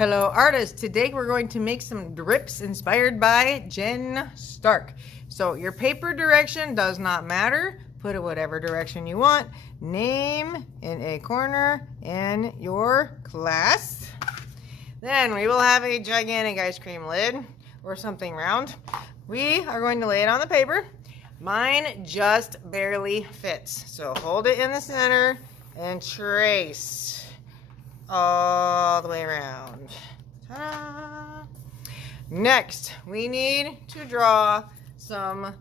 Hello artists, today we're going to make some drips inspired by Jen Stark. So your paper direction does not matter, put it whatever direction you want. Name in a corner in your class. Then we will have a gigantic ice cream lid or something round. We are going to lay it on the paper. Mine just barely fits. So hold it in the center and trace all the way around. Ta-da! Next, we need to draw some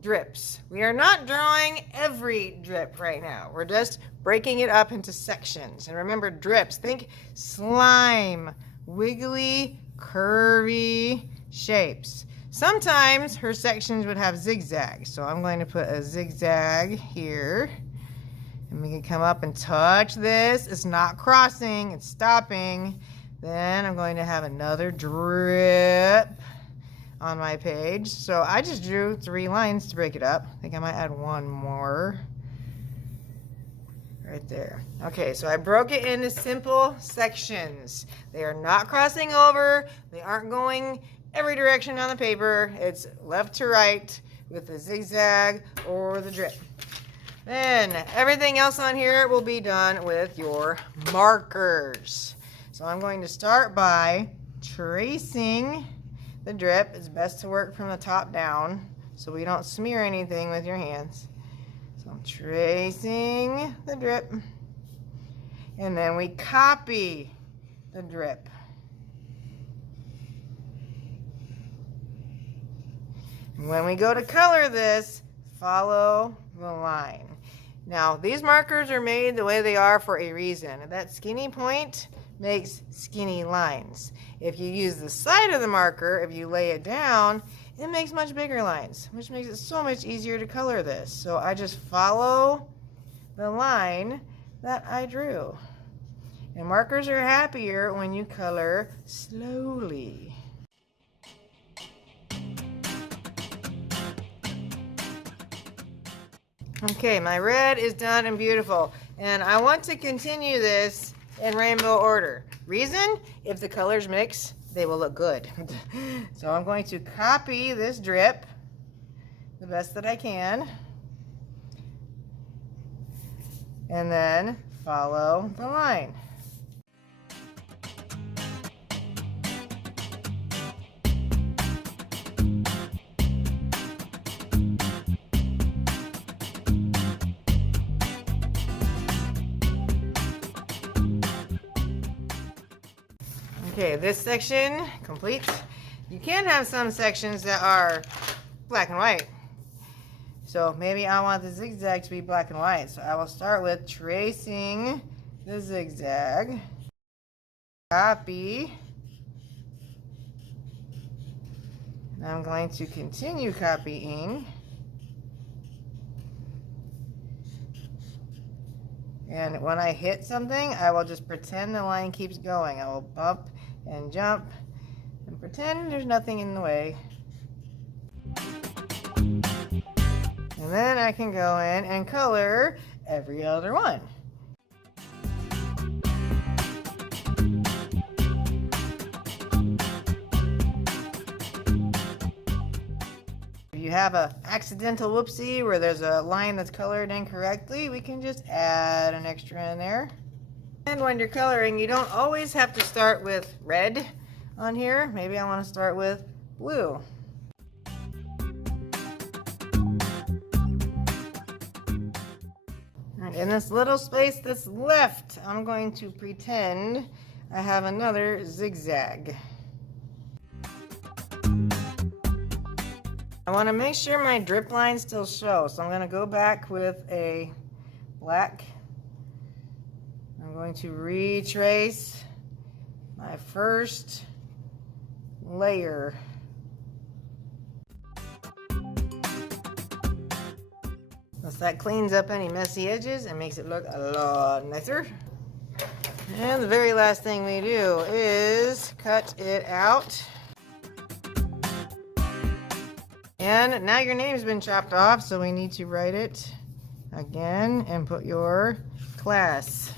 drips. We are not drawing every drip right now. We're just breaking it up into sections. And remember, drips, think slime, wiggly, curvy shapes. Sometimes her sections would have zigzags. So I'm going to put a zigzag here. And we can come up and touch this. It's not crossing, it's stopping. Then I'm going to have another drip on my page. So I just drew 3 lines to break it up. I think I might add one more. Right there. Okay, so I broke it into simple sections. They are not crossing over. They aren't going every direction on the paper. It's left to right with the zigzag or the drip. Then everything else on here will be done with your markers. So I'm going to start by tracing the drip. It's best to work from the top down so we don't smear anything with your hands. So I'm tracing the drip. And then we copy the drip. And when we go to color this, follow the line. Now, these markers are made the way they are for a reason. That skinny point makes skinny lines. If you use the side of the marker, if you lay it down, it makes much bigger lines, which makes it so much easier to color this. So I just follow the line that I drew. And markers are happier when you color slowly. Okay, my red is done and beautiful. And I want to continue this in rainbow order. Reason? If the colors mix, they will look good. So I'm going to copy this drip the best that I can. And then follow the line. Okay, this section complete. You can have some sections that are black and white. So maybe I want the zigzag to be black and white. So I will start with tracing the zigzag. Copy. And I'm going to continue copying. And when I hit something, I will just pretend the line keeps going. I will bump and jump and pretend there's nothing in the way. And then I can go in and color every other one. If you have an accidental whoopsie where there's a line that's colored incorrectly, we can just add an extra in there. And when you're coloring, you don't always have to start with red on here. Maybe I want to start with blue. Alright, in this little space that's left, I'm going to pretend I have another zigzag. I want to make sure my drip lines still show, so I'm going to go back with a black. I'm going to retrace my first layer. Once that cleans up any messy edges and makes it look a lot nicer. And the very last thing we do is cut it out. And now your name's been chopped off, so we need to write it again and put your class.